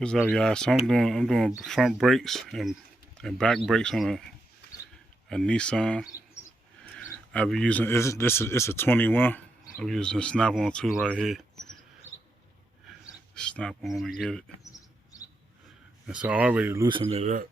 What's up, y'all? So I'm doing front brakes and back brakes on a Nissan. I'll be using it's a 21. I'm using snap-on 2 right here. Snap on and get it. And so I already loosened it up.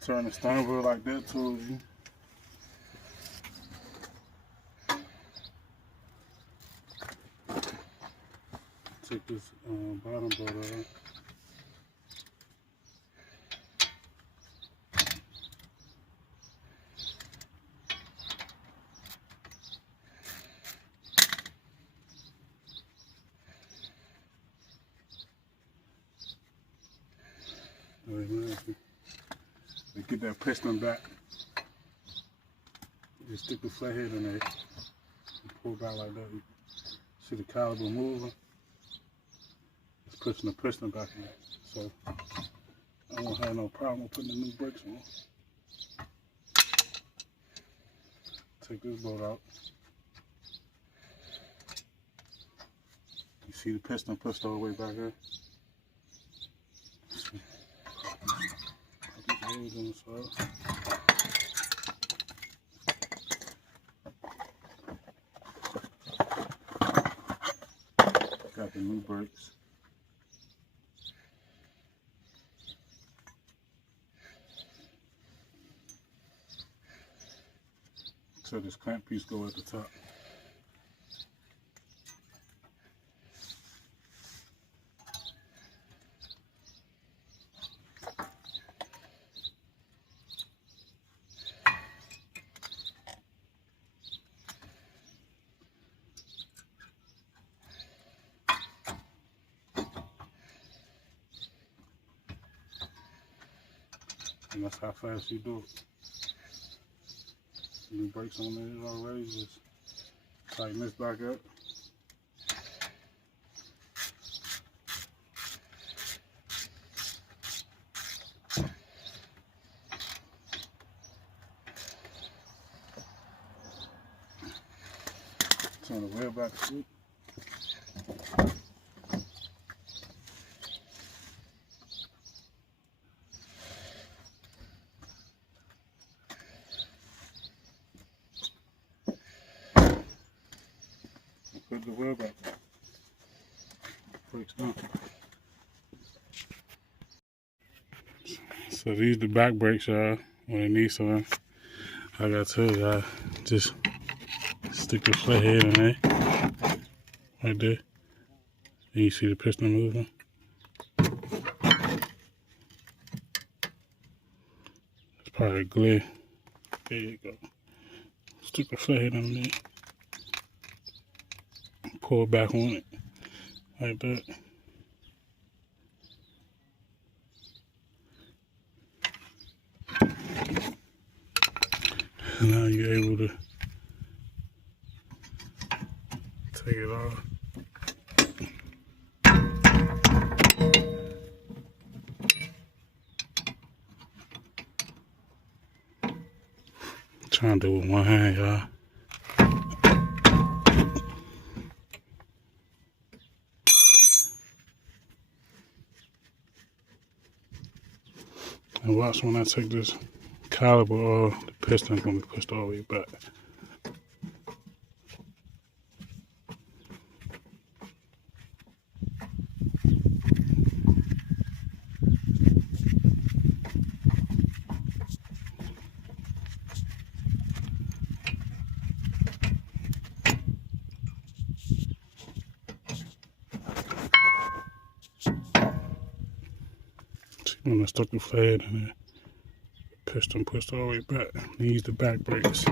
Turn the steering wheel like that towards you. Take this bottom bolt out. Get that piston back. Just stick the flathead in there and pull back like that. You see the caliper moving? It's pushing the piston back in there. So I won't have no problem putting the new brakes on. Take this bolt out. You see the piston pushed all the way back here? On the side. Got the new brakes. So this clamp piece go at the top. And that's how fast you do it. New brakes on there already, just tighten this back up. Turn the wheel back to sleep. Put the wheel back. Brakes down. So these the back brakes, y'all, on the Nissan. I gotta tell y'all, just stick the flathead in there, right there. And you see the piston moving. It's probably a glare. There you go. Stick the flathead in there. Pull back on it, like that. And now you're able to take it off. Trying to do it with one hand, y'all. And watch when I take this caliper off, the piston's gonna be pushed all the way back. When I stuck the flat in there, piston pushed all the way back. Use the back brakes.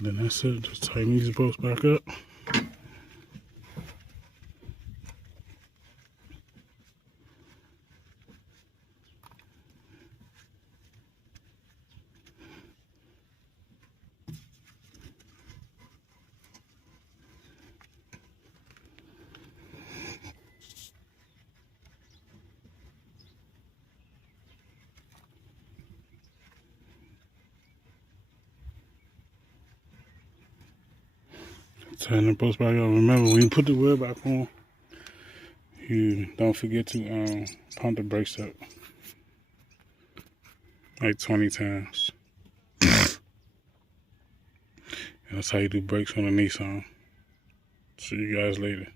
Then that's it, just tighten these bolts back up. Tighten the bolts back up. Remember, when you put the wheel back on, you don't forget to pump the brakes up like 20 times. And that's how you do brakes on a Nissan. See you guys later.